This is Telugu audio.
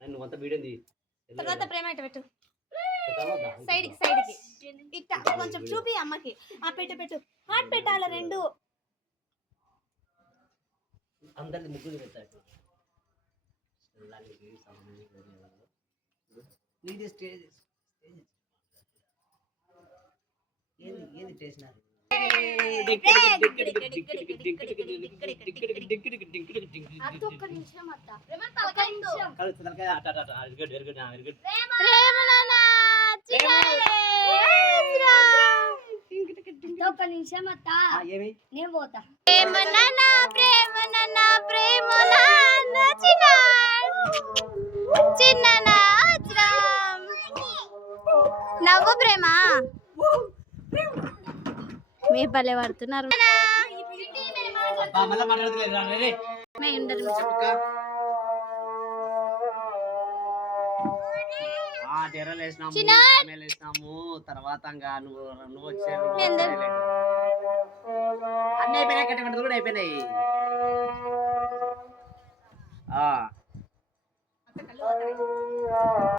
నువ్వు అంతా వీడియో తీ. తర్వాత ప్రేమ ఇటు పెట్టు తర్వాత సైడ్కి ఇట్లా కొంచెం చూపి అమ్మకి. పెట్టు హార్ట్ పెట్టాలి 2. అందరిది ముగ్గురు పెట్టాడు. నీది స్టేజ్ ఏది చేసినారు ఒక్క నిమిషం అత్త నేను పోతా. నవ్వు ప్రేమ మీ భలే పడుతున్నారు. వేసినాము తర్వాత నువ్వు వచ్చాను అన్నీ అయిపోయినాయి. కట్టమంటలు కూడా అయిపోయినాయి.